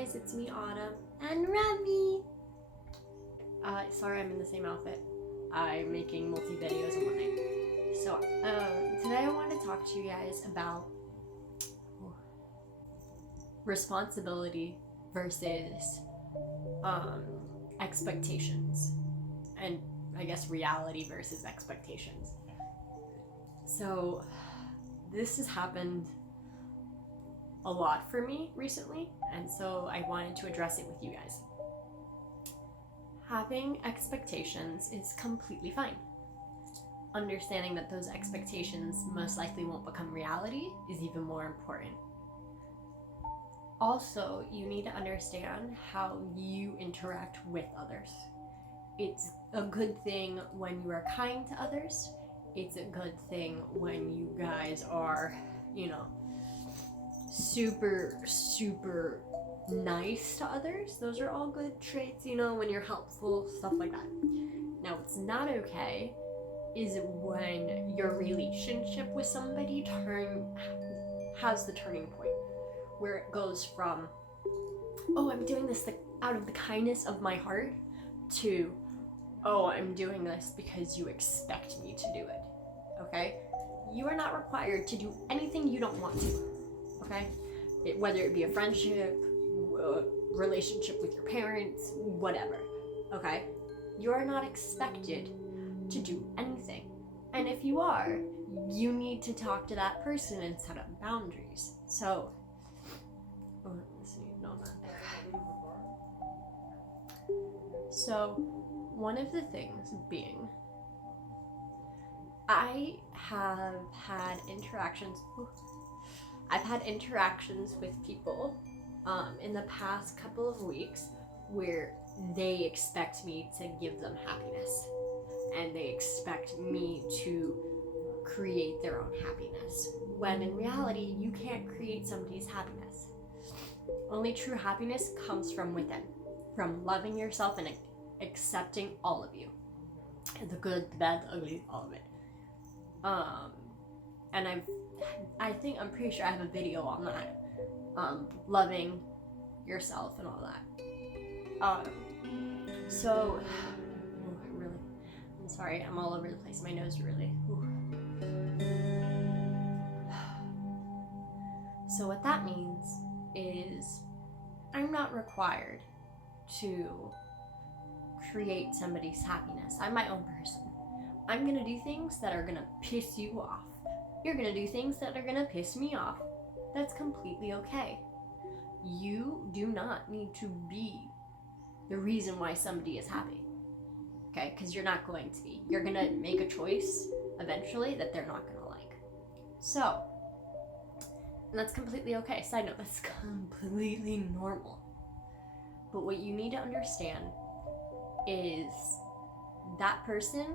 guys, it's me Autumn and Ravi. Sorry I'm in the same outfit. I'm making multi-videos in one night. So today I want to talk to you guys about responsibility versus expectations, and I guess reality versus expectations. So this has happened a lot for me recently, and so I wanted to address it with you guys. Having expectations is completely fine. Understanding that those expectations most likely won't become reality is even more important. Also, you need to understand how you interact with others. It's a good thing when you are kind to others. It's a good thing when you guys are, super nice to others. Those are all good traits, when you're helpful, stuff like that. Now, what's not okay is when your relationship with somebody has the turning point where it goes from, oh, I'm doing this out of the kindness of my heart, to, oh, I'm doing this because you expect me to do it. Okay? You are not required to do anything you don't want to. Okay? Whether it be a friendship, a relationship with your parents, whatever. Okay? You are not expected to do anything. And if you are, you need to talk to that person and set up boundaries. So, So, one of the things being, I've had interactions with people in the past couple of weeks where they expect me to give them happiness, and they expect me to create their own happiness, when in reality you can't create somebody's happiness. Only true happiness comes from within, from loving yourself and accepting all of you, the good, the bad, the ugly, all of it. And I'm pretty sure I have a video on that, loving yourself and all that. I'm sorry, I'm all over the place. My nose really. So what that means is I'm not required to create somebody's happiness. I'm my own person. I'm gonna do things that are gonna piss you off. You're gonna do things that are gonna piss me off. That's completely okay. You do not need to be the reason why somebody is happy. Okay? Because you're not going to be. You're gonna make a choice eventually that they're not gonna like. So, and that's completely okay. Side note, that's completely normal. But what you need to understand is that person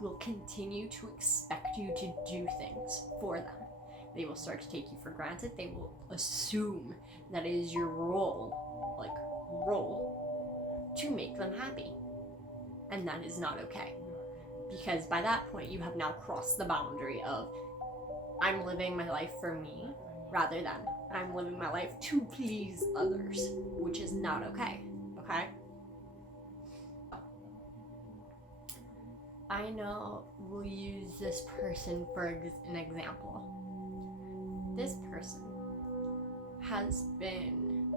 will continue to expect you to do things for them. They will start to take you for granted. They will assume that it is your role to make them happy. And that is not okay. Because by that point, you have now crossed the boundary of, I'm living my life for me, rather than I'm living my life to please others, which is not okay. Okay? I know we'll use this person for an example. This person has been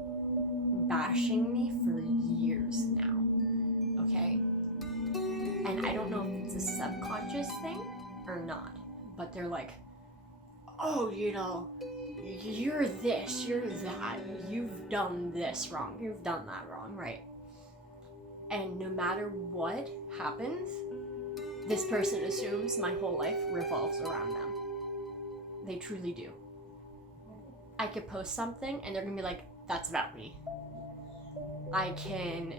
bashing me for years now, okay? And I don't know if it's a subconscious thing or not, but they're like, oh, you're this, you're that, you've done this wrong, you've done that wrong, right? And no matter what happens, this person assumes my whole life revolves around them. They truly do. I could post something and they're gonna be like, that's about me. I can,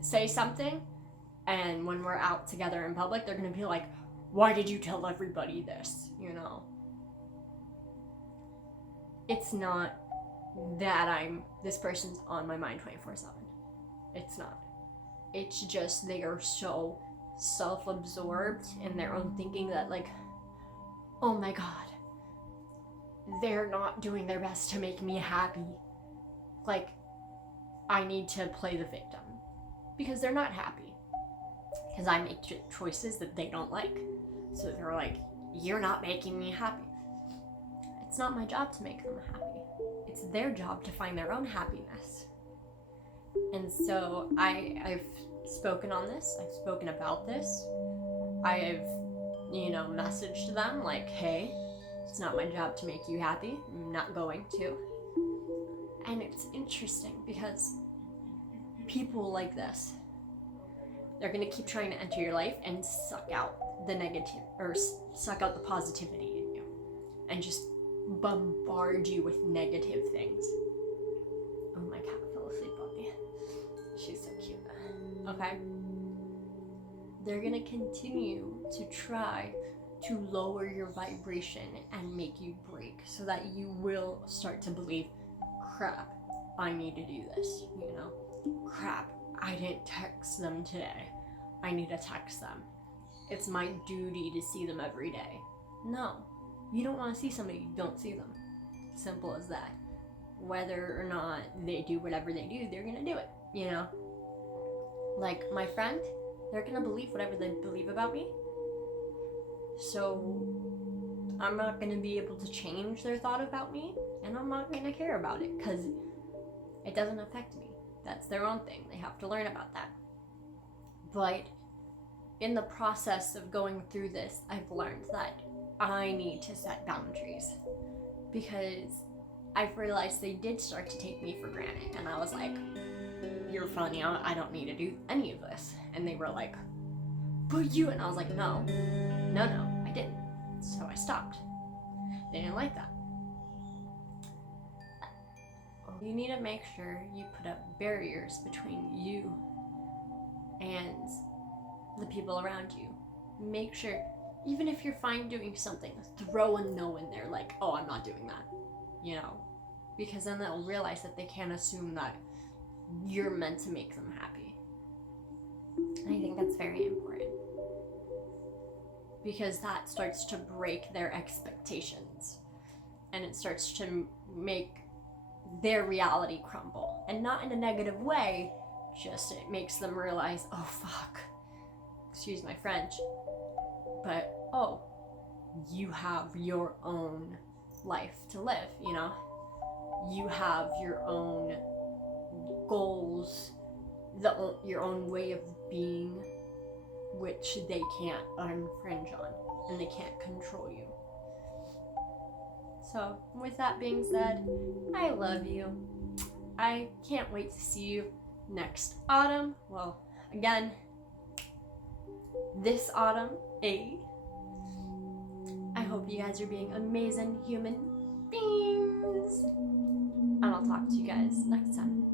say something, and when we're out together in public, they're gonna be like, why did you tell everybody this? It's not that this person's on my mind 24/7. It's not. It's just they are so self-absorbed in their own thinking that, like, oh my god, they're not doing their best to make me happy. like I need to play the victim because they're not happy. Because I make choices that they don't like. So they're like, you're not making me happy. It's not my job to make them happy. It's their job to find their own happiness. And so I've spoken on this. I've spoken about this. I've, messaged them like, hey, it's not my job to make you happy. I'm not going to. And it's interesting because people like this, they're going to keep trying to enter your life and suck out the negative, or suck out the positivity in you, and just bombard you with negative things. Oh, my cat fell asleep on me. She's so cute. Okay? They're going to continue to try to lower your vibration and make you break so that you will start to believe, crap, I need to do this, Crap, I didn't text them today. I need to text them. It's my duty to see them every day. No, you don't want to see somebody, you don't see them. Simple as that. Whether or not they do whatever they do, they're gonna do it, Like my friend, they're gonna believe whatever they believe about me. So I'm not gonna be able to change their thought about me, and I'm not gonna care about it because it doesn't affect me. That's their own thing. They have to learn about that. But in the process of going through this, I've learned that I need to set boundaries because I've realized they did start to take me for granted. And I was like, you're funny. I don't need to do any of this. And they were like, but you. And I was like, no, I didn't. So I stopped. They didn't like that. You need to make sure you put up barriers between you and the people around you. Make sure, even if you're fine doing something, throw a no in there, like, oh, I'm not doing that, because then they'll realize that they can't assume that you're meant to make them happy. And I think that's very important because that starts to break their expectations and it starts to make their reality crumble, and not in a negative way, just it makes them realize, oh fuck, excuse my French, but oh, you have your own life to live, you have your own goals, your own way of being, which they can't infringe on, and they can't control you. So, with that being said, I love you. I can't wait to see you next autumn. Well, again, this autumn, I hope you guys are being amazing human beings. And I'll talk to you guys next time.